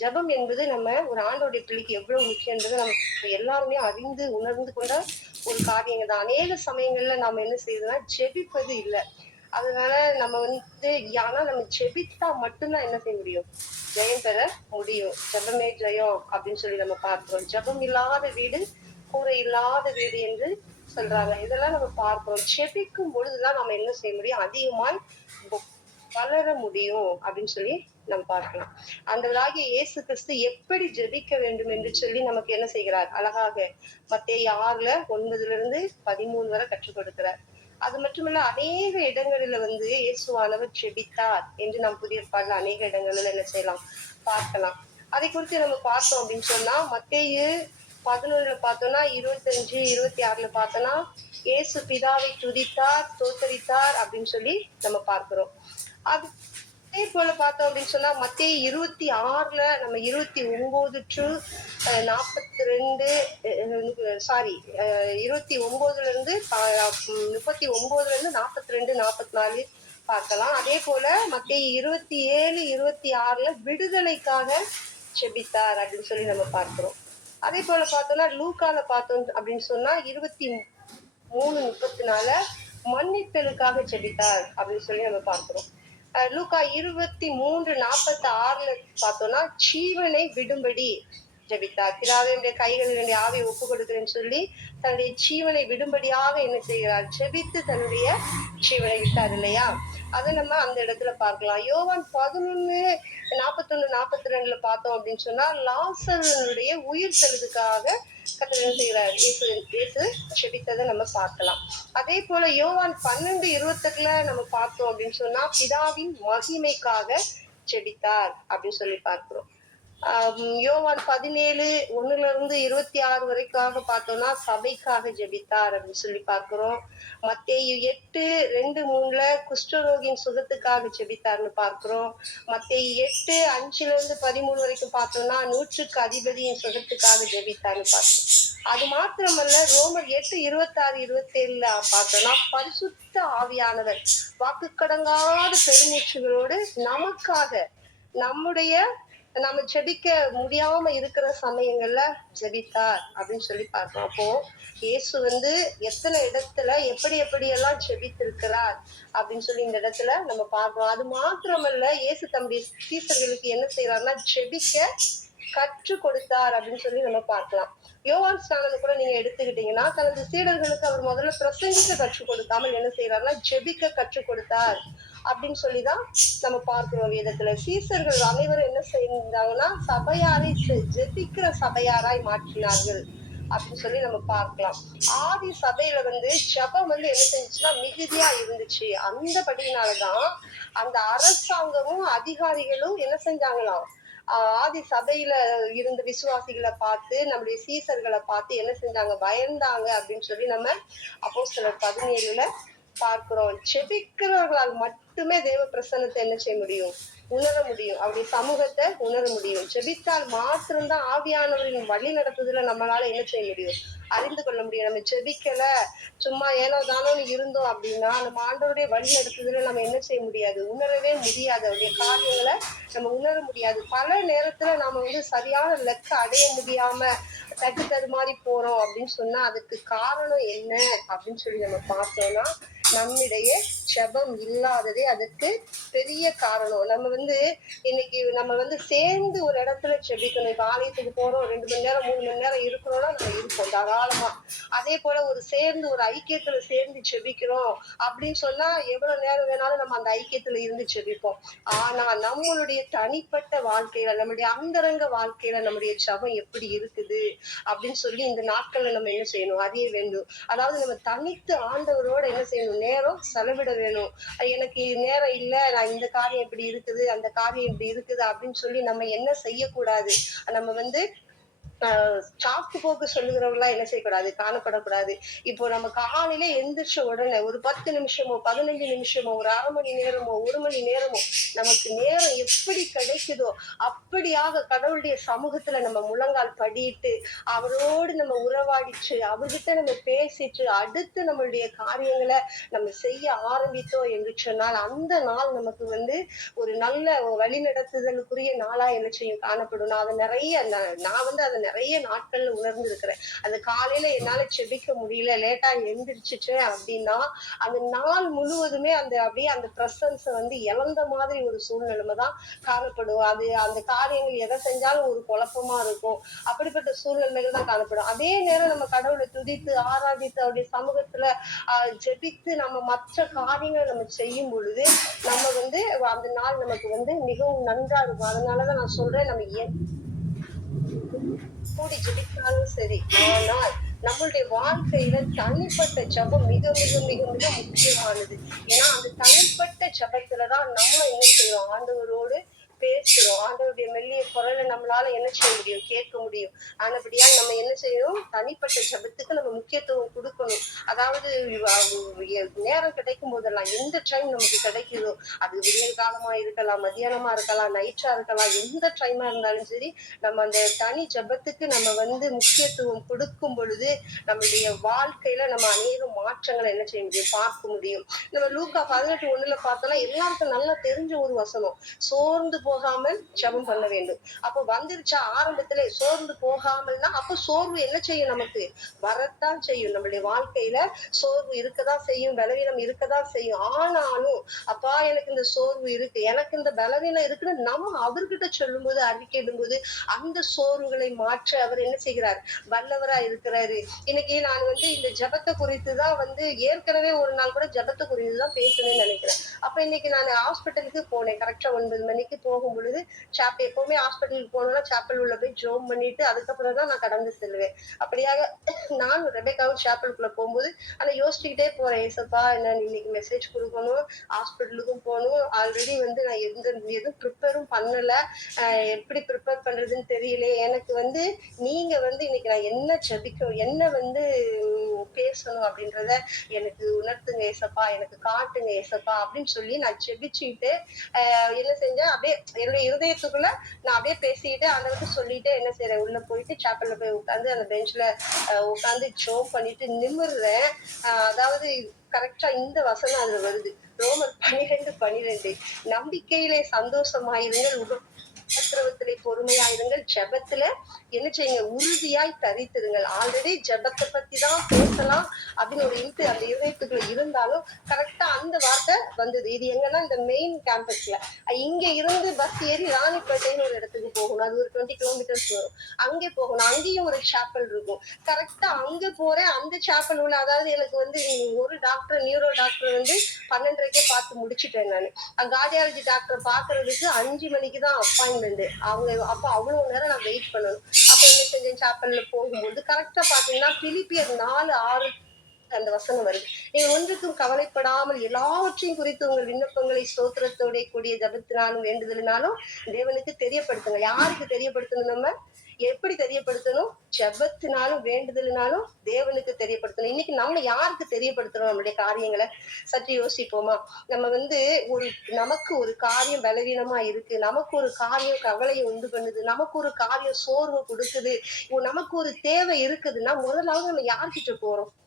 ஜெபம் என்பது நம்ம ஒரு ஆண்டோடைய பிள்ளைக்கு எவ்வளவு முக்கியன்றது நம்ம எல்லாருமே அறிந்து உணர்ந்து கொண்ட ஒரு காரியங்கள் தான். அநேக சமயங்கள்ல நாம என்ன செய்யறதுன்னா ஜெபிப்பது இல்லை. அதனால நம்ம வந்து ஆனா நம்ம ஜெபித்தா மட்டும்தான் என்ன செய்ய முடியும்? ஜெயம் பெற முடியும். ஜெபமே ஜெயம் அப்படின்னு சொல்லி நம்ம பார்க்கிறோம். ஜெபம் இல்லாத வீடு கூரை இல்லாத வீடு என்று சொல்றாங்க. இதெல்லாம் நம்ம பார்க்கிறோம். ஜெபிக்கும் பொழுதுதான் நம்ம என்ன செய்ய முடியும்? அதிகமாய் வளர முடியும் அப்படின்னு சொல்லி நம்ம பார்க்கலாம். அந்தவராகிய இயேசு கிறிஸ்து எப்படி ஜெபிக்க வேண்டும் என்று சொல்லி நமக்கு என்ன செய்கிறார்? அழகாக மத்திய ஆறுல ஒன்பதுல இருந்து பதிமூணு வரை கற்றுக் கொடுக்கிறார். அது மட்டுமல்ல அநேக இடங்களில வந்து இயேசுவானவர் ஜெபித்தார் என்று நாம் புதிய பாடல அநேக இடங்களில் என்ன செய்யலாம்? பார்க்கலாம். அதை குறித்து நம்ம பார்த்தோம் அப்படின்னு சொன்னா மத்தேயு பதினொன்றுல பார்த்தோம்னா இருபத்தஞ்சு இருபத்தி ஆறுல பார்த்தோம்னா இயேசு பிதாவை துதித்தார் தோத்தரித்தார் அப்படின்னு சொல்லி நம்ம பார்க்கிறோம். அது அதே போல பார்த்தோம் அப்படின்னு சொன்னா மத்திய இருபத்தி ஆறுல நம்ம இருபத்தி ஒன்பது டு நாற்பத்தி ரெண்டு சாரி இருபத்தி ஒன்பதுல இருந்து முப்பத்தி ஒன்பதுல இருந்து நாற்பத்தி ரெண்டு நாற்பத்தி நாலு பார்க்கலாம். அதே போல மத்திய இருபத்தி ஏழு இருபத்தி ஆறுல விடுதலைக்காக செபித்தார் அப்படின்னு சொல்லி நம்ம பார்க்கிறோம். அதே போல பார்த்தோம்னா லூக்கால பார்த்தோம் அப்படின்னு சொன்னா இருபத்தி மூணு முப்பத்தி நாலு மன்னித்தலுக்காக செபித்தார் அப்படின்னு சொல்லி நம்ம பார்க்கிறோம். லூக்கா இருபத்தி மூன்று நாற்பத்தி ஆறுல பார்த்தோம்னா ஜீவனை விடும்படி ஜெபித்தார். பிதாவே என்னுடைய கைகளில் என்னுடைய ஆவியை ஒப்பு கொடுக்கிறேன்னு சொல்லி தன்னுடைய ஜீவனை விடும்படியாக என்ன செய்கிறார்? ஜெபித்து தன்னுடைய ஜீவனை விட்டார் இல்லையா? அதை நம்ம அந்த இடத்துல பார்க்கலாம். யோவான் பதினொன்னு நாற்பத்தொன்னு நாற்பத்தி ரெண்டுல பார்த்தோம் அப்படின்னு சொன்னா லாசருடைய உயிர் செலுத்துக்காக கத்திரன் செய்கிறார்? இயேசு இயேசு செபித்ததை நம்ம பார்க்கலாம். அதே போல யோவான் பன்னெண்டு இருபத்தெட்டுல நம்ம பார்த்தோம் அப்படின்னு சொன்னா பிதாவின் மகிமைக்காக செபித்தார் அப்படின்னு சொல்லி பார்க்கிறோம். யோவான் பதினேழு ஒண்ணுல இருந்து இருபத்தி ஆறு வரைக்காக பார்த்தோம்னா சபைக்காக ஜெபித்தார் அப்படின்னு சொல்லி பாக்குறோம் மத்தேயு எட்டு ரெண்டு மூணுல குஷ்டரோகியின் சுகத்துக்காக ஜெபித்தார்னு பார்க்கிறோம். மத்தேயு எட்டு அஞ்சுல இருந்து பதிமூணு வரைக்கும் பார்த்தோம்னா நூற்றுக்கு அதிபதியின் சுகத்துக்காக ஜெபித்தார்னு பார்க்கிறோம். அது மாத்திரமல்ல ரோமர் எட்டு இருபத்தாறு இருபத்தி ஏழுல பார்த்தோம்னா பரிசுத்த ஆவியானவர் வாக்கு கடங்காத பெருமூச்சுகளோடு நமக்காக நம்முடைய நம்ம ஜெபிக்க முடியாம இருக்கிற சமயங்கள்ல ஜெபித்தார் அப்படின்னு சொல்லி பார்க்கலாம் அப்போ இயேசு வந்து எத்தனை இடத்துல எப்படி எப்படி எல்லாம் ஜெபித்திருக்கிறார் அப்படின்னு சொல்லி இந்த இடத்துல நம்ம பார்க்கலாம் அது மாத்திரமல்ல இயேசு தம்பி சீசர்களுக்கு என்ன செய்யறாருன்னா ஜெபிக்க கற்றுக் கொடுத்தார் அப்படின்னு சொல்லி நம்ம பார்க்கலாம். யோவான் ஸ்நானனை கூட நீங்க எடுத்துக்கிட்டீங்கன்னா தனது சீடர்களுக்கு அவர் முதல்ல பிரசங்கிக்க கற்றுக் கொடுக்காமல் என்ன செய்யறாருன்னா ஜெபிக்க கற்றுக் கொடுத்தார். அப்படின்னு சொல்லிதான் நம்ம பார்க்கிறோம் வேதத்துல. சீசர்கள் அனைவரும் என்ன செய்தாங்கன்னா சபையாரை ஜெபிக்கிற சபையாராய் மாற்றினார்கள் அப்படின்னு சொல்லி நம்ம பார்க்கலாம். ஆதி சபையில வந்து ஜெபம் வந்து என்ன செஞ்சுச்சுன்னா மிகுதியா இருந்துச்சு. அந்தபடியினாலதான் அந்த அரசாங்கமும் அதிகாரிகளும் என்ன செஞ்சாங்களாம்? ஆதி சபையில இருந்த விசுவாசிகளை பார்த்து நம்முடைய சீசர்களை பார்த்து என்ன செஞ்சாங்க? பயந்தாங்க அப்படின்னு சொல்லி நம்ம அப்போ சில பதினேழுல பார்க்கிறோம். செபிக்கிறவர்களால் மட்டும் மட்டுமே தேவ பிரசன்னத்தை என்ன செய்ய முடியும்? உணர முடியும். அவருடைய சமூகத்தை உணர முடியும். ஜெபித்தால் மாத்திரம்தான் ஆவியானவரின் வழி நடத்துதல நம்மளால என்ன செய்ய முடியும்? அறிந்து கொள்ள முடியும். நம்ம ஜெபிக்கல சும்மா ஏனோ தானோன்னு இருந்தோம் அப்படின்னா நம்ம ஆண்டவருடைய வழி நடத்துதல நம்ம என்ன செய்ய முடியாது? உணரவே முடியாது. அவருடைய காரியங்களை நம்ம உணர முடியாது. பல நேரத்துல நாம வந்து சரியான லெக்க அடைய முடியாம தட்டு தடுமாறி போறோம் அப்படின்னு சொன்னா அதுக்கு காரணம் என்ன அப்படின்னு சொல்லி நம்ம பார்த்தோம்னா நம்மிடையே செபம் இல்லாததே அதுக்கு பெரிய காரணம். நம்ம வந்து இன்னைக்கு நம்ம வந்து சேர்ந்து ஒரு இடத்துல செபிக்கணும். இப்ப ஆலயத்துக்கு போறோம் ரெண்டு மணி நேரம் மூணு மணி நேரம் இருக்கிறோம்னா நம்ம இருப்போம் தாராளமா. அதே போல ஒரு சேர்ந்து ஒரு ஐக்கியத்துல சேர்ந்து ஜெபிக்கிறோம் அப்படின்னு சொன்னா எவ்வளவு நேரம் வேணாலும் நம்ம அந்த ஐக்கியத்துல இருந்து ஜெபிப்போம் ஆனா நம்மளுடைய தனிப்பட்ட வாழ்க்கையில நம்மளுடைய அந்தரங்க வாழ்க்கையில நம்முடைய சபம் எப்படி இருக்குது அப்படின்னு சொல்லி இந்த நாட்கள்ல நம்ம என்ன செய்யணும்? அதே வேண்டும். அதாவது நம்ம தனித்து ஆண்டவரோட என்ன செய்யணும்? நேரம் செலவிட வேணும். எனக்கு நேரம் இல்ல நான் இந்த காரியம் இப்படி இருக்குது அந்த காரியம் இப்படி இருக்குது அப்படின்னு சொல்லி நம்ம என்ன செய்யக்கூடாது? நம்ம வந்து சாக்கு போக்கு சொல்லுகிறவங்களா என்ன செய்யக்கூடாது? காணப்படக்கூடாது. இப்போ நம்ம காலையில எந்திரிச்ச உடனே ஒரு பத்து நிமிஷமோ பதினஞ்சு நிமிஷமோ ஒரு அரை மணி நேரமோ ஒரு மணி நேரமோ நமக்கு நேரம் எப்படி கிடைக்குதோ அப்படியாக கடவுளுடைய சமூகத்துல நம்ம முழங்கால் படிட்டு அவரோடு நம்ம உறவாடிச்சு அவர்கிட்ட நம்ம பேசிட்டு அடுத்து நம்மளுடைய காரியங்களை நம்ம செய்ய ஆரம்பித்தோம் என்று சொன்னால் அந்த நாள் நமக்கு வந்து ஒரு நல்ல வழி நடத்துதலுக்குரிய நாளா என்ன செய்யும்? காணப்படும். நான் அதை நிறைய நான் நான் வந்து அதை நிறைய நாட்கள்ல உணர்ந்திருக்கிறேன். அந்த காலையில என்னால செபிக்க முடியல லேட்டா எந்திரிச்சிட்டேன் அப்படின்னா அந்த நாள் முழுவதுமே அந்த அப்படியே அந்த பிரசன்ஸை வந்து இழந்த மாதிரி ஒரு சூழ்நிலைமை தான் காணப்படும். அது அந்த காரியங்கள் எதை செஞ்சாலும் ஒரு குழப்பமா இருக்கும். அப்படிப்பட்ட சூழ்நிலைகள் தான் காணப்படும். அதே நேரம் நம்ம கடவுளை துதித்து ஆராதித்து அவருடைய சமூகத்துல ஆஹ் ஜெபித்து நம்ம மற்ற காரியங்களை நம்ம செய்யும் பொழுது நம்ம வந்து அந்த நாள் நமக்கு வந்து மிகவும் நன்றா இருக்கும். அதனாலதான் நான் சொல்றேன் நம்ம எ- கூடி ஜெபித்தாலும் சரி. ஆனால் நம்மளுடைய வாழ்க்கையில தனிப்பட்ட ஜெபம் மிக மிக மிக மிக முக்கியமானது. ஏன்னா அந்த தனிப்பட்ட ஜெபத்துலதான் நம்ம என்ன செய்யறோம் ஆண்டவரோடு பேசுறோம் ஆண்டவருடைய மெல்லிய நம்மளால என்ன செய்ய முடியும்? கேட்க முடியும். ஆனபடியா நம்ம என்ன செய்யணும்? தனிப்பட்ட ஜெபத்துக்கு நம்ம முக்கியத்துவம் கொடுக்கணும். அதாவது நேரம் கிடைக்கும் போதெல்லாம் எந்த டைம் நமக்கு கிடைக்குதோ அது விடியல் காலமா இருக்கலாம் மதியானமா இருக்கலாம் நைட்டா இருக்கலாம் எந்த டைமா இருந்தாலும் சரி நம்ம அந்த தனி ஜெபத்துக்கு நம்ம வந்து முக்கியத்துவம் கொடுக்கும் பொழுது நம்மளுடைய வாழ்க்கையில நம்ம அநேக மாற்றங்களை என்ன செய்ய முடியும்? பார்க்க முடியும். நம்ம லூக்கா பதினெட்டு ஒண்ணுல பார்த்தோம்னா எல்லாருக்கும் நல்லா தெரிஞ்ச ஒரு வசனம். சோர்ந்து போகாமல் ஜெபம் பண்ண வேண்டும். அப்ப வந்துருச்சா ஆரம்பத்துல சோர்ந்து போகாமல்னா அப்ப சோர்வு என்ன செய்யும் நமக்கு? வரத்தான் செய்யும். நம்மளுடைய வாழ்க்கையில சோர்வு இருக்கதான் செய்யும். பலவீனம் இருக்கதான் செய்யும். ஆனாலும் அப்பா எனக்கு இந்த சோர்வு இருக்கு. எனக்கு இந்த பலவீனம் இருக்குன்னு நம்ம அவர்கிட்ட சொல்லும்போது அறிக்கையிடும்போது அந்த சோர்வுகளை மாற்ற அவர் என்ன செய்கிறார்? வல்லவரா இருக்கிறாரு. இன்னைக்கு நான் வந்து இந்த ஜபத்தை குறித்து தான் வந்து ஏற்கனவே ஒரு நாள் கூட ஜபத்தை குறித்து தான் பேசணும்னு நினைக்கிறேன். அப்ப இன்னைக்கு நான் ஹாஸ்பிட்டலுக்கு போனேன். கரெக்டா ஒன்பது மணிக்கு போகும் பொழுது சாப் எப்பவுமே ஹாஸ்பிட்டலுக்கு போனோம்னா சாப்பிள் உள்ள போய் ஜோம் பண்ணிட்டு அதுக்கப்புறம் தான் நான் கடந்து செல்வேன். அப்படியாக நான் ரெபேக்காவும் சாப்பிளுக்குள்ள போகும்போது ஆனா யோசிச்சுக்கிட்டே போறேன் ஏசப்பா என்ன இன்னைக்கு மெசேஜ் கொடுக்கணும் ஹாஸ்பிட்டலுக்கும் போகணும் ஆல்ரெடி வந்து நான் எந்த எதுவும் ப்ரிப்பேரும் பண்ணல. எப்படி ப்ரிப்பேர் பண்றதுன்னு தெரியல. எனக்கு வந்து நீங்க வந்து இன்னைக்கு நான் என்ன ஜெபிக்கணும் என்ன வந்து பேசணும் அப்படின்றத எனக்கு உணர்த்துங்க ஏசப்பா. எனக்கு காட்டுங்க ஏசப்பா அப்படின்னு சொல்லி நான் ஜெபிச்சுக்கிட்டு என்ன செஞ்சேன்? அப்படியே என்னுடைய இருதயத்துக்குள்ள நான் அப்படியே பேசிட்டு அளவுக்கு சொல்லிட்டு என்ன செய்யறேன் உள்ள போயிட்டு சாப்பல்ல போய் உட்காந்து அந்த பெஞ்ச்ல உட்காந்து ஜோ பண்ணிட்டு நிமிர்றேன். அதாவது கரெக்டா இந்த வசனம் அதுல வருது. ரோமர் பனிரெண்டு பனிரெண்டு நம்பிக்கையிலே சந்தோஷமாயிருங்கள் உப பொறுமையா இருங்கள் ஜபத்துல என்ன செய்யுங்க? உறுதியாய் தரித்திருங்கள். ஆல்ரெடி ஜெபத்தை பத்தி தான் பேசலாம் அப்படின்னு ஒரு இழுத்து அந்த இதயத்துக்குள்ள இருந்தாலும் கரெக்டா அந்த வார்த்தை வந்தது. இது எங்கன்னா இந்த மெயின் கேம்பஸ்ல இங்க இருந்து பஸ் ஏறி ராணிப்பேட்டைன்னு ஒரு இடத்துக்கு போகணும். அது ஒரு டுவெண்ட்டி கிலோமீட்டர்ஸ் வரும். அங்கே போகணும். அங்கேயும் ஒரு சாப்பல் இருக்கும். கரெக்டா அங்க போறேன். அந்த சாப்பல் உள்ள அதாவது எனக்கு வந்து ஒரு டாக்டர் நியூரோ டாக்டர் வந்து பன்னெண்டரைக்கே பார்த்து முடிச்சுட்டேன் நான். கார்டியாலஜி டாக்டர் பாக்குறதுக்கு அஞ்சு மணிக்கு தான் அப்பாயின்மெண்ட் அவங்க அப்ப அவ்வளவு நேரம் நான் வெயிட் பண்ணணும். அப்ப என்ன செஞ்சேன் சாப்பல்ல போகும்போது கரெக்டா பாத்தீங்கன்னா பிலிப்பியர் நாலு ஆறு அந்த வசனம் வருது. நீ ஒன்றுக்கும் கவலைப்படாமல் எல்லாவற்றையும் குறித்து உங்கள் விண்ணப்பங்களை ஸ்தோத்திரத்தோட கூடிய ஜபத்தினாலும் வேண்டுதலினாலும் தேவனுக்கு தெரியப்படுத்துங்க யாருக்கு தெரியப்படுத்தணும் நம்ம? எப்படி தெரியப்படுத்தணும்? செவ்வத்தினாலும் வேண்டுதலினாலும் தேவனுக்கு தெரியப்படுத்தணும். இன்னைக்கு நம்ம யாருக்கு தெரியப்படுத்தணும்? நம்மளுடைய காரியங்களை சற்று யோசிப்போமா? நம்ம வந்து ஒரு நமக்கு ஒரு காரியம் பலவீனமா இருக்கு. நமக்கு ஒரு காரியம் கவலையை உண்டு பண்ணுது. நமக்கு ஒரு காரியம் சோர்வு கொடுக்குது. நமக்கு ஒரு தேவை இருக்குதுன்னா முதலாவது நம்ம யார்கிட்ட போறோம்?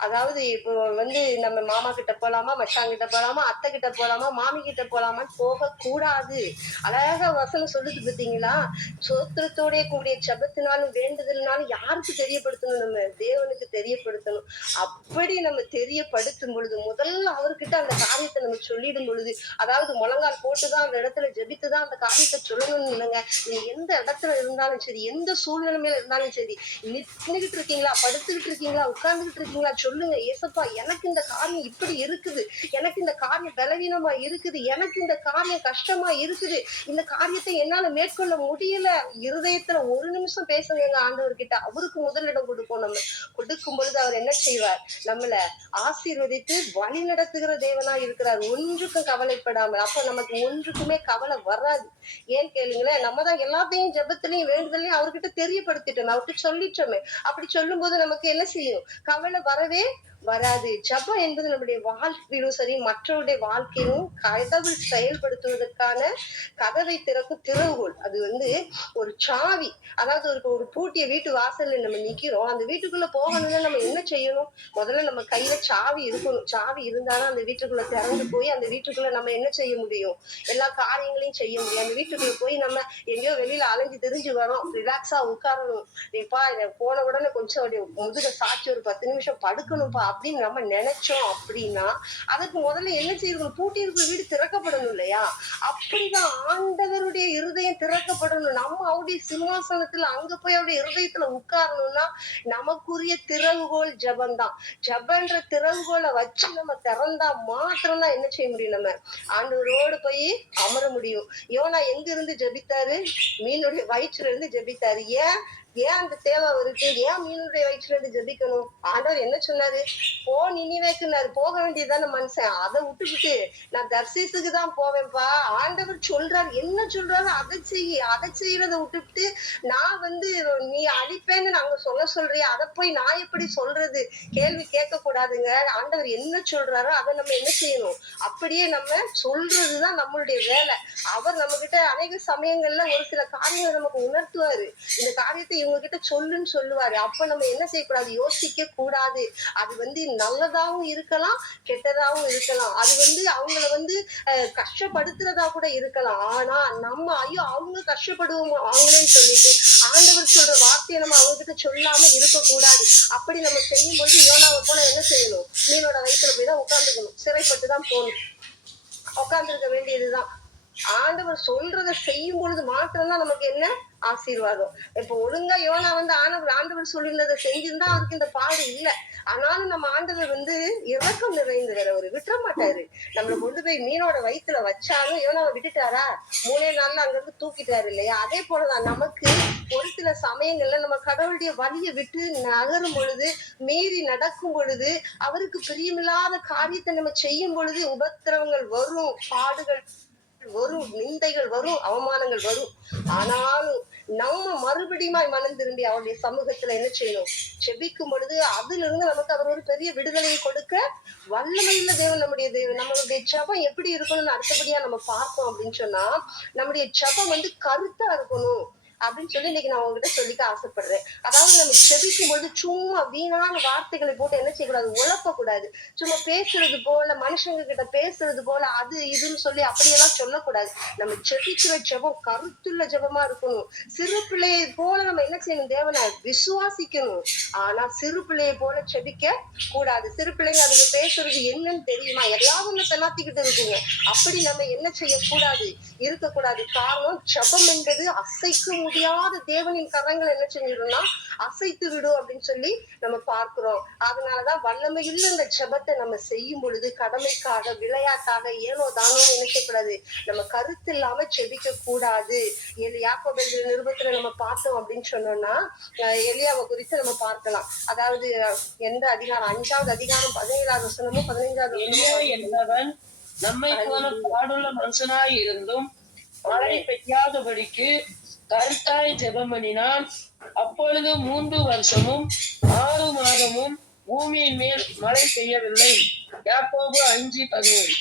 அதாவது இப்போ வந்து நம்ம மாமா கிட்ட போலாமா மச்சான் கிட்ட போலாமா அத்தை கிட்ட போலாமா மாமி கிட்ட போலாமா போக கூடாது. அழகா வசனம் சொல்லுது பாத்தீங்களா சோத்திரத்தோட கூடிய சபத்தினாலும் வேண்டுதல்னாலும் யாருக்கு தெரியப்படுத்தணும் நம்ம? தேவனுக்கு தெரியப்படுத்தணும். அப்படி நம்ம தெரியப்படுத்தும் பொழுது முதல்ல அவர்கிட்ட அந்த காரியத்தை நம்ம சொல்லிடும் பொழுது அதாவது முழங்கால் போட்டுதான் அந்த இடத்துல ஜபித்துதான் அந்த காரியத்தை சொல்லணும்னு இல்லைங்க. நீங்க எந்த இடத்துல இருந்தாலும் சரி எந்த சூழ்நிலைமையில இருந்தாலும் சரி நின்றுகிட்டு இருக்கீங்களா? படுத்துக்கிட்டு இருக்கீங்களா? உட்கார்ந்துகிட்டு இருக்கீங்களா? சொல்லுங்க ஏசப்பா எனக்கு இந்த காரியம் இப்படி இருக்குது. எனக்கு இந்த காரியம் பலவீனமா இருக்குது. எனக்கு இந்த காரியம் கஷ்டமா இருக்குது. இந்த காரியத்தை என்னால மேற்கொள்ள முடியல. இருதயத்துல ஒரு நிமிஷம் பேசுங்க எங்க ஆண்டவர் கிட்ட அவருக்கு முதலிடம் கொடுப்போம் நம்ம. கொடுக்கும் பொழுது அவர் என்ன செய்வார்? நம்மள ஆசீர்வதித்து வழி நடத்துகிற தேவனா இருக்கிறார். ஒன்றுக்கும் கவலைப்படாம அப்ப நமக்கு ஒன்றுக்குமே கவலை வராது. ஏன் கேளுங்களேன்? நம்ம தான் எல்லாத்தையும் ஜபத்திலையும் வேண்டுதலையும் அவர்கிட்ட தெரியப்படுத்திட்டோம். அவர்கிட்ட சொல்லிட்டோமே. அப்படி சொல்லும் போது நமக்கு என்ன செய்யும்? கவலை வரவே করে வராது. ஜெபம் என்பது நம்முடைய வாழ்க்கையிலும் சரி மற்றவருடைய வாழ்க்கையிலும் கதவு செயல்படுத்துவதற்கான கதவை திறக்கும் திறவுகோல். அது வந்து ஒரு சாவி. அதாவது ஒரு ஒரு பூட்டிய வீட்டு வாசல்ல நம்ம நிக்கிறோம். அந்த வீட்டுக்குள்ள போகணும்னா நம்ம என்ன செய்யணும்? முதல்ல நம்ம கையில சாவி இருக்கணும். சாவி இருந்தாலும் அந்த வீட்டுக்குள்ள திறந்து போய் அந்த வீட்டுக்குள்ள நம்ம என்ன செய்ய முடியும்? எல்லா காரியங்களையும் செய்ய முடியும். அந்த வீட்டுக்குள்ள போய் நம்ம எங்கேயோ வெளியில அலைஞ்சு தெரிஞ்சு வரோம். ரிலாக்ஸா உட்காரணும். ஏப்பா போன உடனே கொஞ்சம் அப்படியே முதுக சாட்சி ஒரு பத்து நிமிஷம் படுக்கணும்ப்பா. அப்படின்னு நம்ம நினைச்சோம் அப்படின்னா அதுக்கு முதல்ல என்ன செய்யணும்? பூட்டி இருக்கிற வீடு திறக்கப்படணும் இல்லையா? அப்படிதான் ஆண்டவருடைய இருதயம் திறக்கப்படணும். நம்ம அவருடைய சிம்மாசனத்துல அங்க போய் அவருடைய இருதயத்துல உட்காரணும்னா நமக்குரிய திறவுகோல் ஜபம்தான். ஜபன்ற திறவுகோலை வச்சு நம்ம திறந்தா மாத்திரம்தான் என்ன செய்ய முடியும் நம்ம? ஆண்டவரோடு போய் அமர முடியும். யோனா எங்க இருந்து ஜெபித்தாரு? மீனுடைய வயிற்றுல இருந்து ஜெபித்தாரு. ஏன்? ஏன் அந்த தேவை அவருக்கு? ஏன் மீனுடைய வயிற்றுல இருந்து ஆண்டவர் என்ன சொன்னாரு? போ நினைவேக்குனாரு. போக வேண்டியதுதானே மனுஷன். அதை விட்டுக்கிட்டு நான் தர்சீசுக்கு தான் போவேன்ப்பா. ஆண்டவர் சொல்றாரு. என்ன சொல்றாரு? அதை செய் அதை செய்யறத விட்டுட்டு நான் வந்து நீ அழிப்பேன்னு நாங்க சொல்ல சொல்றியா? அதை போய் நான் எப்படி சொல்றது? கேள்வி கேட்க கூடாதுங்க ஆண்டவர் என்ன சொல்றாரோ அதை நம்ம என்ன செய்யணும்? அப்படியே நம்ம சொல்றதுதான் நம்மளுடைய வேலை. அவர் நம்ம கிட்ட அநேக சமயங்கள்ல ஒரு சில காரியங்களை நமக்கு உணர்த்துவாரு. இந்த காரியத்தை இவங்க கிட்ட சொல்லுன்னு சொல்லுவாரு. அப்ப நம்ம என்ன செய்யக்கூடாது? யோசிக்க கூடாது. அது வந்து நல்லதாகவும் இருக்கலாம் கெட்டதாகவும் இருக்கலாம். அது வந்து அவங்கள வந்து கஷ்டப்படுத்துறதா கூட இருக்கலாம். ஆனா நம்ம ஐயோ அவங்க கஷ்டப்படுவோம் அவங்களேன்னு சொல்லிட்டு ஆண்டவர் சொல்ற வார்த்தையை நம்ம அவங்க கிட்ட சொல்லாம இருக்க கூடாது அப்படி நம்ம செய்யும் யோனாவை போல என்ன செய்யணும்? மீனோட வயிற்றுல போய் தான் உட்காந்துக்கணும் சிறைப்பட்டு தான் போகணும். உட்காந்துருக்க வேண்டியதுதான். ஆண்டவர் சொல்றத செய்யும் பொழுது மாத்திரம்தான் நமக்கு என்ன? ஆசீர்வாதம். இப்ப ஒழுங்கா யோனா வந்து ஆண்டவர் ஆண்டவர் சொல்லியிருந்ததை செஞ்சிருந்தா அவருக்கு இந்த பாடு இல்ல. ஆனாலும் நம்ம ஆண்டவர் வந்து இரக்கம் நிறைந்தவர். அவரு விட்டுற மாட்டாரு நம்மள கொண்டு போய் மீனோட வயிற்றுல வச்சாலும் யோனாவை விட்டுட்டாரா? மூணே நாள்ல அங்க இருந்து தூக்கிட்டாரு இல்லையா? அதே போலதான் நமக்கு ஒரு சில சமயங்கள்ல நம்ம கடவுளுடைய வழியை விட்டு நகரும் பொழுது மீறி நடக்கும் பொழுது அவருக்கு பிரியமில்லாத காரியத்தை நம்ம செய்யும் பொழுது உபத்திரவங்கள் வரும் பாடுகள் வரும் நிந்தைகள் வரும் அவமானங்கள் வரும். ஆனாலும் நம்ம மறுபடியுமாய் மனம் திரும்பி அவருடைய சமூகத்துல என்ன செய்யணும்? செபிக்கும் பொழுது அதுல இருந்து நமக்கு அவர் ஒரு பெரிய விடுதலையை கொடுக்க வல்லமையில தேவன் நம்முடைய தேவன். நம்மளுடைய ஜபம் எப்படி இருக்கணும்னு அடுத்தபடியா நம்ம பார்த்தோம் அப்படின்னு சொன்னா நம்முடைய ஜபம் வந்து கருத்தா இருக்கணும். அப்படின்னு சொல்லி இன்னைக்கு நான் உங்ககிட்ட சொல்லிக்க ஆசைப்படுறேன். அதாவது நம்ம செபிக்கும் பொழுது சும்மா வீணான வார்த்தைகளை போட்டு என்ன செய்யக்கூடாது? உழப்ப கூடாது சும்மா பேசுறது போல மனுஷங்க கிட்ட பேசுறது போல அது இதுன்னு சொல்லி அப்படியெல்லாம் சொல்லக்கூடாது. நம்ம செபிக்கிற ஜெபம் கருத்துள்ள ஜெபமா இருக்கணும். சிறு பிள்ளையை போல நம்ம என்ன செய்யணும்? தேவனை விசுவாசிக்கணும். ஆனா சிறு பிள்ளையை போல செபிக்க கூடாது. சிறு பிள்ளைங்க அதுக்கு பேசுறது என்னன்னு தெரியுமா? எதையாவது ஒண்ணு பெண்ணாத்திக்கிட்டு இருக்குங்க. அப்படி நம்ம என்ன செய்யக்கூடாது? இருக்கக்கூடாது. காரணம் ஜெபம் என்பது அசைக்கும் முடியாத தேவனின் கரங்கள் என்ன செஞ்சிடும்னா அசைத்து விடும் அப்படின்னு சொல்லி நம்ம பார்க்கிறோம். அதனாலதான் வல்லமையுள்ள இந்த ஜெபத்தை நம்ம செய்யும் பொழுது கடமைக்காக விளையாட்டாக ஏனோ தானோ என்ன செய்யக்கூடாது நம்ம கருத்து இல்லாம செபிக்க கூடாது. எலி- யாக்கோபு நிருபத்துல நம்ம பார்த்தோம் அப்படின்னு சொன்னோம்னா எலியாவை குறித்து நம்ம பார்க்கலாம். அதாவது எந்த அதிகாரம்? அஞ்சாவது அதிகாரம் பதினேழாவது வசனமும் பதினைஞ்சாவது நம்மை போல பாடுள்ள மனுஷனாய் இருந்தும் மழை பெய்யாதபடிக்கு கருத்தாய் ஜெபம் பண்ணினான். அப்பொழுது மூன்று வருஷமும் ஆறு மாதமும் பூமியின் மேல் மழை பெய்யவில்லை. யாக்கோபு அஞ்சு பதினேழு.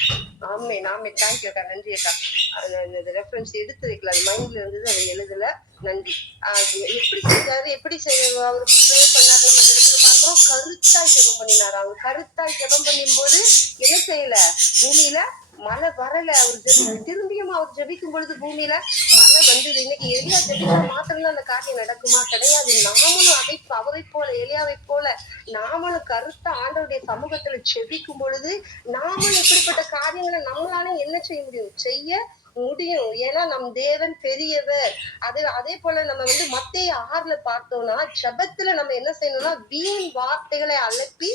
ஆமே நாமே தேங்க்யூ அக்கா நன்றி அக்கா. அந்த இந்த ரெஃபரன்ஸ் எடுத்து வைக்கல அது மைண்ட்ல இருந்தது அதை எழுதல. நன்றி. அது எப்படி செஞ்சாரு எப்படி செய்ய அவர் ப்ரே பண்ணார் நம்ம இந்த இடத்துல பார்க்கிறோம். கருத்தாய் ஜெபம் பண்ணினார். அவங்க கருத்தாய் ஜெபம் பண்ணும்போது என்ன செய்யல? பூமியில மழை வரல அவர் ஜெபி- திரும்பியும் அவர் ஜபிக்கும் பொழுது பூமியில மழை வந்தது. இன்னைக்கு எலியா ஜெபிச்சா மாத்திரம் அந்த காரியம் நடக்குமா? கிடையாது. நாமளும் அதை அவரை போல எலியாவை போல நாமளும் கருத்த ஆண்டவருடைய சமூகத்துல ஜெபிக்கும் பொழுது நாமளும் இப்படிப்பட்ட காரியங்களை நம்மளால என்ன செய்ய முடியும்? செய்ய முடியும். ஏன்னா நம் தேவன் பெரியவர். அது அதே போல நம்ம வந்து மத்திய ஆறுல பார்த்தோம்னா ஜபத்துல நம்ம என்ன செய்யணும்னா வீண் வார்த்தைகளை அலப்பி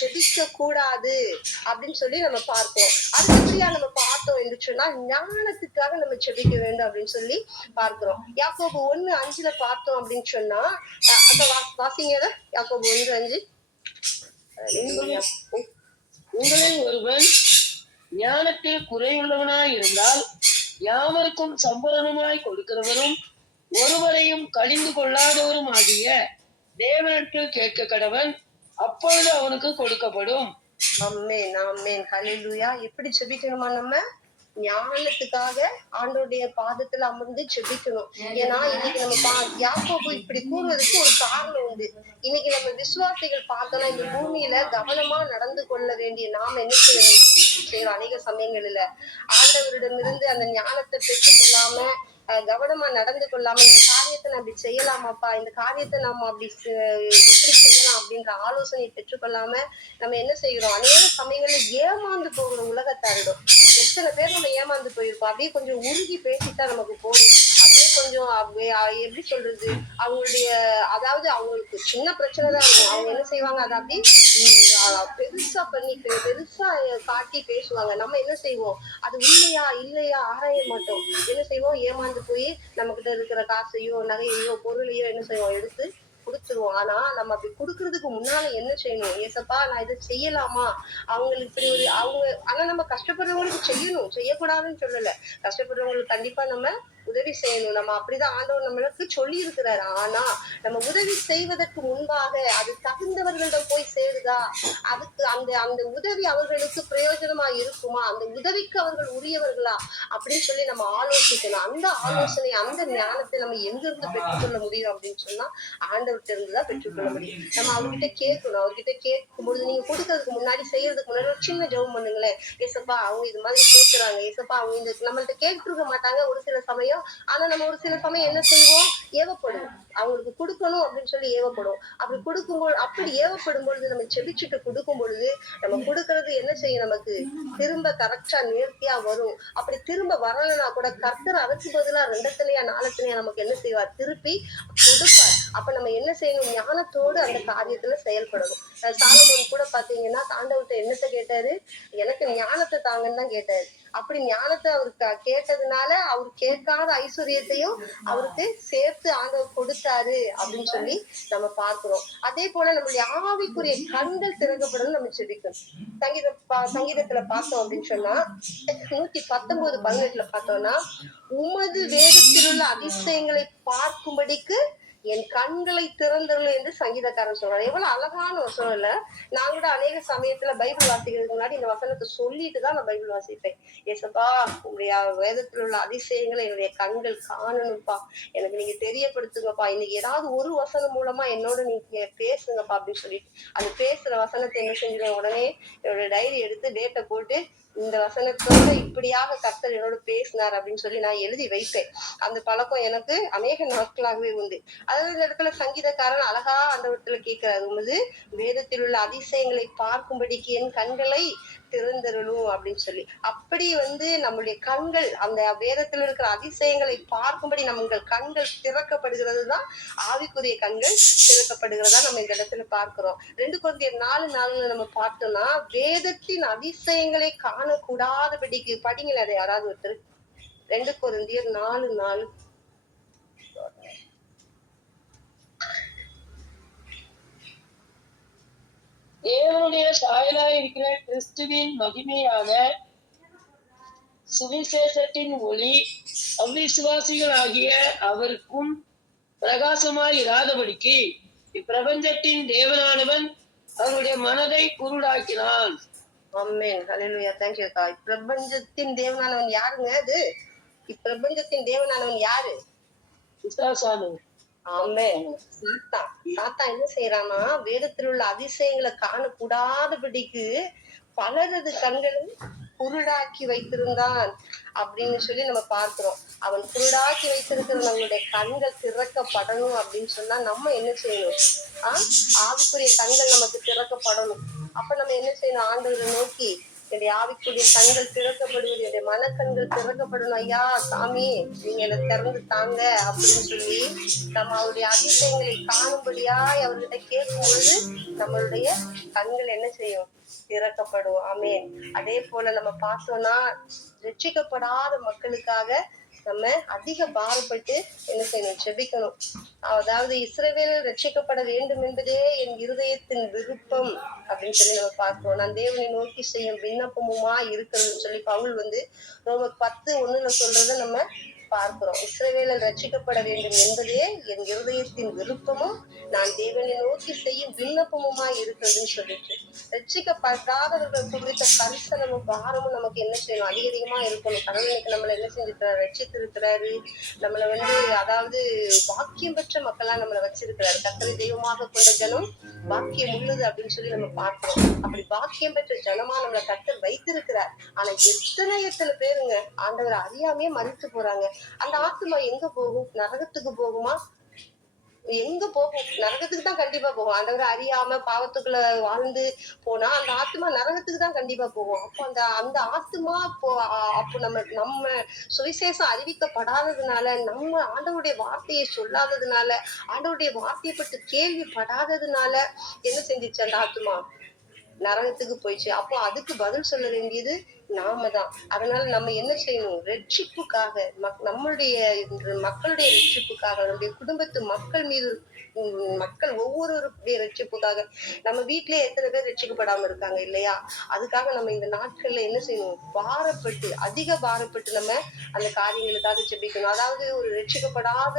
செபிக்க கூடாது அப்படின்னு சொல்லி நம்ம பார்க்கிறோம். அது எப்படியா நம்ம பார்த்தோம் என்று சொன்னா ஞானத்துக்காக நம்ம செபிக்க வேண்டும் அப்படின்னு சொல்லி பார்க்கிறோம். யாக்கோபு ஒண்ணு அஞ்சுல பார்த்தோம் அப்படின்னு சொன்னா அந்த வா- வாசிங்க யாக்கோபு ஒன்று அஞ்சு. உங்களில் ஒருவன் ஞானத்தில் குறையுள்ளவனாய் இருந்தால் யாவருக்கும் சம்பூரணமாய் கொடுக்கிறவரும் ஒருவரையும் கழிந்து கொள்ளாதவரும் ஆகிய தேவனுக்கு கேட்க கடவன் அப்பொழுது அவனுக்கு கொடுக்கப்படும். ஆமென் ஆமென். ஹலிலுயா எப்படி செபிக்கணுமா நம்ம? ஞானத்துக்காக ஆண்டோடைய பாதத்துல அமர்ந்து செபிக்கணும் ஏன்னா இன்னைக்கு நம்ம பா யாக்கோபு இப்படி கூறுவதற்கு ஒரு காரணம் உண்டு. இன்னைக்கு நம்ம விசுவாசிகள் பார்த்தோம்னா இந்த பூமியில கவனமா நடந்து கொள்ள வேண்டிய நாம என்ன செய்யணும் செய்யறோம் அநேக சமயங்களில ஆண்டவரிடமிருந்து அந்த ஞானத்தை பெற்றுக்கொள்ளாம கவனமா நடந்து கொள்ளாம இந்த காரியத்தை நம்ம இப்படி செய்யலாமாப்பா இந்த காரியத்தை நம்ம அப்படி எப்படி செய்யலாம் அப்படின்ற ஆலோசனையை பெற்றுக்கொள்ளாம நம்ம என்ன செய்கிறோம்? அநேக சமயங்களில் ஏமாந்து போகிற உலகத்தாரிடும் எத்தனை பேர் நம்ம ஏமாந்து போயிருக்கோம் அப்படியே கொஞ்சம் உருகி பேசித்தான் நமக்கு போகணும் அப்படியே கொஞ்சம் எப்படி சொல்றது? அவங்களுடைய அதாவது அவங்களுக்கு சின்ன பிரச்சனை தான் இருக்கும். அவங்க என்ன செய்வாங்க? அதை அப்படி பெருசா பண்ணி பெ- பெருசா காட்டி பேசுவாங்க. நம்ம என்ன செய்வோம்? அது உண்மையா இல்லையா? ஆராய மாட்டோம். என்ன செய்வோம்? ஏமாந்து போய் நம்ம கிட்ட இருக்கிற காசையோ நகையையோ பொருளையோ என்ன செய்வோம்? எடுத்து கொடுத்துருவோம். ஆனா நம்ம அப்படி கொடுக்கறதுக்கு முன்னால என்ன செய்யணும்? ஏசப்பா நான் இதை செய்யலாமா? அவங்களுக்கு இப்படி ஒரு அவங்க ஆனா நம்ம கஷ்டப்படுறவங்களுக்கு செய்யணும். செய்யக்கூடாதுன்னு சொல்லல. கஷ்டப்படுறவங்களுக்கு கண்டிப்பா நம்ம உதவி செய்யணும். நம்ம அப்படிதான் ஆண்டவர் நம்மளுக்கு சொல்லி இருக்கிறாரு ஆனா நம்ம உதவி செய்வதற்கு முன்பாக அது தகுந்தவர்களிடம் போய் சேருதா? அதுக்கு அந்த அந்த உதவி அவர்களுக்கு பிரயோஜனமா இருக்குமா? அந்த உதவிக்கு அவர்கள் உரியவர்களா? அப்படின்னு சொல்லி நம்ம ஆலோசிக்கணும். அந்த ஆலோசனை அந்த ஞானத்தை நம்ம எங்கிருந்து பெற்றுக்கொள்ள முடியும் அப்படின்னு சொன்னா ஆண்டவர்கிட்ட இருந்து தான் பெற்றுக்கொள்ள முடியும். நம்ம அவர்கிட்ட கேட்கணும். அவர்கிட்ட கேட்கும் பொழுது நீங்க கொடுக்கறதுக்கு முன்னாடி செய்யறதுக்கு முன்னாடி ஒரு சின்ன ஜெபம் பண்ணுங்களேன். ஏசப்பா அவங்க இது மாதிரி கேட்கிறாங்க ஏசப்பா அவங்க இந்த நம்மள்ட்ட கேட்டுருக்க மாட்டாங்க. ஒரு சில சமயம் ஆனா நம்ம ஒரு சில சமயம் என்ன செய்வோம்? ஏவப்படுவோம். அவங்களுக்கு கொடுக்கணும் அப்படின்னு சொல்லி ஏவப்படும். அப்படி கொடுக்கும்போது அப்படி ஏவப்படும் பொழுது நம்ம செபிச்சுட்டு கொடுக்கும் பொழுது நம்ம கொடுக்கறது என்ன செய்யும்? நமக்கு திரும்ப கரெக்டா நேர்த்தியா வரும். அப்படி திரும்ப வரலன்னா கூட கர்த்தர் அதுக்கு பதிலா ரெண்டத்திலையா நாலத்திலையா நமக்கு என்ன செய்வார்? திருப்பி கொடுப்பார். அப்ப நம்ம என்ன செய்யணும்? ஞானத்தோடு அந்த காரியத்துல செயல்படணும். அஹ் சாலமோன் கூட பாத்தீங்கன்னா தாண்டவர்கிட்ட என்னத்த கேட்டாரு? எனக்கு ஞானத்தை தாங்கன்னு தான் கேட்டாரு. அப்படி ஞானத்தை அவர் க- கேட்டதுனால அவர் கேட்காத ஐஸ்வர்யத்தையும் அவருக்கு சேர்த்து ஆண்டவர் பேசுறாரு அப்படின்னு சொல்லி நம்ம பார்க்கிறோம். அதே போல நம்மளுடைய ஆவிக்குரிய கண்கள் திறக்கப்படணும் நம்ம செபிக்கணும் சங்கீத பா- சங்கீதத்துல பார்த்தோம் அப்படின்னு சொன்னா நூத்தி பத்தொன்பது பதினெட்டுல பார்த்தோம்னா உமது வேதத்தில் உள்ள அதிசயங்களை பார்க்கும்படிக்கு என் கண்களை திறந்தருளும் என்று சங்கீதக்காரன் சொல்றாரு. எவ்வளவு அழகான வசனம் இல்ல. நான் கூட அநேக சமயத்துல பைபிள் வாசிக்கிறதுக்கு முன்னாடி இந்த வசனத்தை சொல்லிட்டு தான் நான் பைபிள் வாசிப்பேன். ஏசப்பா உங்களுடைய வேதத்தில் உள்ள அதிசயங்களை என்னுடைய கண்கள் காணணும்ப்பா. எனக்கு நீங்க தெரியப்படுத்துங்கப்பா. இன்னைக்கு ஏதாவது ஒரு வசனம் மூலமா என்னோட நீங்க பேசுங்கப்பா அப்படின்னு சொல்லிட்டு. அது பேசுற வசனத்தை என்ன செஞ்சிருவேன்? உடனே என்னோட டைரி எடுத்து டேட்டை போட்டு இந்த வசனத்தோட இப்படியாக கர்த்தர் என்னோட பேசினார் அப்படின்னு சொல்லி நான் எழுதி வைப்பேன். அந்த பழக்கம் எனக்கு அநேக நாட்களாகவே உண்டு. அதாவது இந்த இடத்துல சங்கீதக்காரன் அழகா அந்த இடத்துல கேட்கிறாரு உமது வேதத்தில் உள்ள அதிசயங்களை பார்க்கும்படிக்கு என் கண்களை திருந்தருளும் அப்படின்னு சொல்லி. அப்படி வந்து நம்முடைய கண்கள் அந்த வேதத்தில் இருக்கிற அதிசயங்களை பார்க்கும்படி நம்ம கண்கள் திறக்கப்படுகிறது தான் ஆவிக்குரிய கண்கள் திறக்கப்படுகிறதா நம்ம இந்த இடத்துல பார்க்கிறோம். ரெண்டு குழந்தையர் நாலு நாளுல நம்ம பார்த்தோம்னா வேதத்தின் அதிசயங்களை காணக்கூடாதபடிக்கு படிங்களேன் அதை யாராவது ஒருத்தர். ரெண்டு குழந்தையர் நாலு நாலு தேவனுடைய சாயலாய் இருக்கிற கிறிஸ்துவின் மகிமையான சுவிசேஷத்தின் ஒளி அவ்விசுவாசிகள் ஆகிய அவருக்கும் பிரகாசமாய் இராதபடிக்கு இப்பிரபஞ்சத்தின் தேவனானவன் அவருடைய மனதை குருடாக்கினான். ஆமென் ஹalleluya thank you தாய் பிரபஞ்சத்தின் தேவனானவன் யாருங்க அது? இப்பிரபஞ்சத்தின் தேவனானவன் யாரு? பிசாசானு ஆமே தாத்தா தாத்தா என்ன செய்யறானா வேதத்தில் உள்ள அதிசயங்களை காணக்கூடாதபடிக்கு பலரது கண்களும் குருடாக்கி வைத்திருந்தான் அப்படின்னு சொல்லி நம்ம பார்க்கிறோம். அவன் குருடாக்கி வைத்திருக்கிற நம்மளுடைய கண்கள் திறக்கப்படணும் அப்படின்னு சொன்னா நம்ம என்ன செய்யணும்? ஆஹ் ஆவிக்குரிய கண்கள் நமக்கு திறக்கப்படணும். அப்ப நம்ம என்ன செய்யணும்? ஆண்டவரை நோக்கி என்னுடைய ஆவிக்குரிய கண்கள் திறக்கப்படுவது என்னுடைய மனக்கண்கள் திறக்கப்படணும். ஐயா சாமி நீங்க என்ன திறந்து தாங்க அப்படின்னு சொல்லி நம்ம அவருடைய அதிசயங்களை காணும்படியாய் அவர்கிட்ட கேட்கும் பொழுது நம்மளுடைய கண்கள் என்ன செய்யும்? திறக்கப்படும். ஆமே அதே போல நம்ம பார்த்தோம்னா ரட்சிக்கப்படாத மக்களுக்காக நம்ம அதிக பாரப்பட்டு என்ன செய்யணும்? ஜெபிக்கணும். அதாவது இஸ்ரவேல் ரட்சிக்கப்பட வேண்டும் என்பதே என் இருதயத்தின் விருப்பம் அப்படின்னு சொல்லி நம்ம பார்க்கிறோம். நான் தேவனை நோக்கி செய்யும் விண்ணப்பமுமா இருக்கிறதுன்னு சொல்லி பவுல் வந்து ரொம்ப பத்து ஒண்ணுல சொல்றத நம்ம பார்க்கிறோம். இஸ்ரவேலர் ரட்சிக்கப்பட வேண்டும் என்பதே என் இருதயத்தின் விருப்பமும் நான் தேவனை நோக்கி செய்யும் விண்ணப்பமுமா இருக்கிறதுன்னு சொல்லிட்டு. ரட்சிக்கப்படாதவர்கள் குறித்த கரிசனமும் பாரமும் நமக்கு என்ன செய்யணும்? அதிக அதிகமா இருக்கணும் கடவுளுக்கு நம்மளை என்ன செஞ்சிருக்கிறார்? ரட்சித்திருக்கிறாரு. நம்மளை வந்து அதாவது பாக்கியம் பெற்ற மக்களா நம்மளை வச்சிருக்கிறாரு. கத்தனை தெய்வமாக கொண்ட ஜனம் பாக்கியம் உள்ளது அப்படின்னு சொல்லி நம்ம பார்க்கிறோம். அப்படி பாக்கியம் பெற்ற ஜனமா நம்மளை கத்தர் வைத்திருக்கிறார். ஆனா எத்தனை எத்தனை பேருங்க ஆண்டவர் அறியாமையே மறித்து போறாங்க. அந்த ஆத்மா எங்க போகும்? நரகத்துக்கு போகுமா? எங்க போகும்? நரகத்துக்கு தான் கண்டிப்பா போகும். ஆண்டவர் அறியாம பாவத்துக்குள்ள வாழ்ந்து போனா அந்த ஆத்மா நரகத்துக்கு தான் கண்டிப்பா போகும். அப்போ அந்த அந்த ஆத்மா போ அப்போ நம்ம நம்ம சுவிசேஷம் அறிவிக்கப்படாததுனால நம்ம ஆண்டவருடைய வார்த்தையை சொல்லாததுனால ஆண்டவருடைய வார்த்தையை பற்றி கேள்விப்படாததுனால என்ன செஞ்சிச்சு அந்த ஆத்மா நரகத்துக்கு போயிடுச்சு. அப்போ அதுக்கு பதில் சொல்ல வேண்டியது நாம தான் அதனால நம்ம என்ன செய்யணும்? ரட்சிப்புக்காக மக்- நம்மளுடைய மக்களுடைய ரட்சிப்புக்காக நம்முடைய குடும்பத்து மக்கள் மீது மக்கள் ஒவ்வொருவருடைய ரட்சிப்புக்காக நம்ம வீட்லயே எத்தனை பேர் ரட்சிக்கப்படாம இருக்காங்க இல்லையா? அதுக்காக நம்ம இந்த நாட்கள்ல என்ன செய்யணும்? பாரப்பட்டு அதிக பாரப்பட்டு நம்ம அந்த காரியங்களுக்காக ஜெபிக்கணும். அதாவது ஒரு ரட்சிக்கப்படாத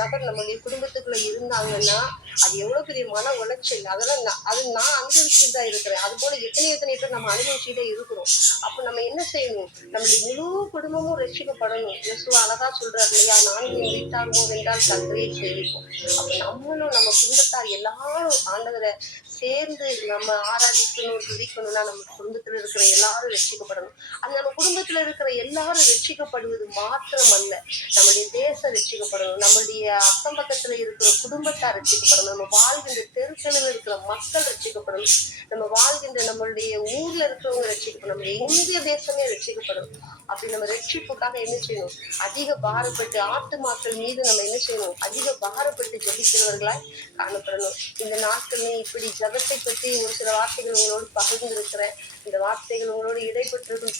நபர் நம்மளுடைய குடும்பத்துக்குள்ள இருந்தாங்கன்னா அது எவ்வளவு பெரிய மன உளைச்சல் அதெல்லாம் நான் அது நான் அனுபவிச்சுட்டு தான் இருக்கிறேன். அது போல எத்தனை எத்தனை பேர் நம்ம அனுபவிச்சுட்டே இருக்கிறோம். அப்ப நம்ம என்ன செய்யணும்? நம்மளுடைய முழு குடும்பமும் ரட்சிக்கப்படணும். இயேசு அழகா சொல்றாரு இல்லையா? நானும் என் வீட்டாருமோ வென்றால் செய்யும் செய்வோம் நம்மளும் நம்ம குடும்பத்தார் எல்லாரும் ஆண்டவரை சேர்ந்து நம்ம ஆராதிக்கணும் துதிக்கணும்னா நம்ம குடும்பத்துல இருக்கிற எல்லாரும் ரட்சிக்கப்படணும் அது நம்ம குடும்பத்துல இருக்கிற எல்லாரும் ரட்சிக்கப்படுவது மாத்திரம் அல்ல நம்முடைய தேசம் ரட்சிக்கப்படணும் நம்மளுடைய அக்கம் பக்கத்துல இருக்கிற குடும்பத்தார் ரட்சிக்கப்படணும் நம்ம வாழ்கின்ற தெருக்களில் இருக்கிற மக்கள் ரட்சிக்கப்படணும் நம்ம வாழ்கின்ற நம்மளுடைய ஊர்ல இருக்கிறவங்க ரட்சிக்கப்படணும் நம்முடைய இந்திய தேசமே ரட்சிக்கப்படணும் அப்படி நம்ம ரட்சிப்புக்காக என்ன செய்யணும்? அதிக பாரப்பட்டு ஆட்டு மாக்கள் மீது நம்ம என்ன செய்யணும்? அதிக பாரப்பட்டு ஜெபிக்கிறவர்களாய் காணப்படணும். இந்த நாட்கள் இப்படி ஜபத்தை பற்றி ஒரு சில வார்த்தைகள் உங்களோடு பகிர்ந்திருக்கிறேன். இந்த வார்த்தைகள் உங்களோடு இடைப்பட்டிருக்கும்.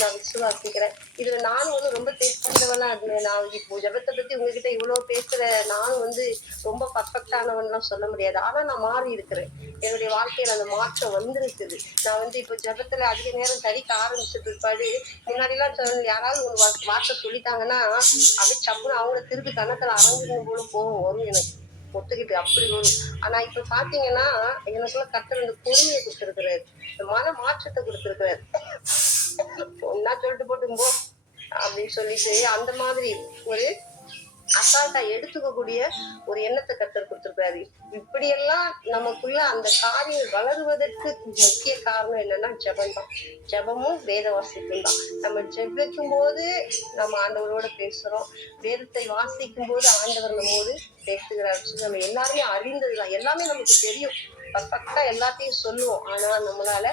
நான் விசுவாசிக்கிறேன். இதுல நானும் வந்து ரொம்ப தேர்ந்தவனா இருந்தேன். நான் இப்போ ஜபத்தை பத்தி உங்ககிட்ட இவ்வளவு பேசுற நானும் வந்து ரொம்ப பர்ஃபெக்டானவன்லாம் சொல்ல முடியாது. ஆனா நான் மாறி இருக்கிறேன். என்னுடைய வாழ்க்கையில அந்த மாற்றம் வந்திருக்குது. நான் வந்து இப்போ ஜபத்துல அதிக நேரம் தடிக்க ஆரம்பிச்ச பிற்பாடு முன்னாடி எல்லாம் சொன்ன யாராவது ஒரு வா- வார்த்தை சொல்லிட்டாங்கன்னா அப்படியே சப்புன்னு அவங்கள திருப்பி கணக்கில் அரங்குங்க போல போகும் வரும் எனக்கு. ஒத்துக்கிட்டு அப்படி ஆனா இப்ப பாத்தீங்கன்னா எனக்குள்ள கத்தர் இந்த பொறுமையை கொடுத்திருக்கிறாரு. இந்த மன மாற்றத்தை கொடுத்திருக்கிறாரு. ஒன்னா சொல்லிட்டு போட்டு போ அப்படின்னு சொல்லிட்டு அந்த மாதிரி ஒரு அசால்ட்டா எடுத்துக்கக்கூடிய ஒரு எண்ணத்தை கத்தர் கொடுத்திருக்காரு இப்படியெல்லாம் நமக்குள்ள அந்த காரியம் வளருவதற்கு முக்கிய காரணம் என்னன்னா ஜெபம் தான். ஜெபமும் வேத வாசிக்கும் தான். நம்ம ஜெபிக்கும் போது நம்ம ஆண்டவரோட பேசுறோம். வேதத்தை வாசிக்கும் போது ஆண்டவர் நம்மோடு பேசுகிறார். நம்ம எல்லாருமே அறிந்ததுதான். எல்லாமே நமக்கு தெரியும். பர்ஃபெக்டா எல்லாத்தையும் சொல்லுவோம். ஆனா நம்மளால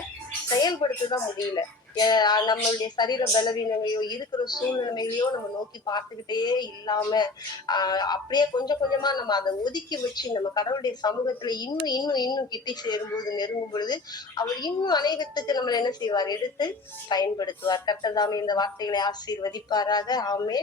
செயல்படுத்ததான் முடியல. நம்மளுடைய சரீர பலவீனங்களையோ இருக்கிற சூழ்நிலைகளையோ நம்ம நோக்கி பார்த்துக்கிட்டே இல்லாம ஆஹ் அப்படியே கொஞ்சம் கொஞ்சமா நம்ம அதை ஒதுக்கி வச்சு நம்ம கடவுளுடைய சமூகத்துல இன்னும் இன்னும் இன்னும் கிட்டி சேரும்போது நெருங்கும் பொழுது அவர் இன்னும் அநேகத்துக்கு நம்மளை என்ன செய்வார்? எடுத்து பயன்படுத்துவார். கர்த்ததாமே இந்த வார்த்தைகளை ஆசீர்வதிப்பாராக. ஆமே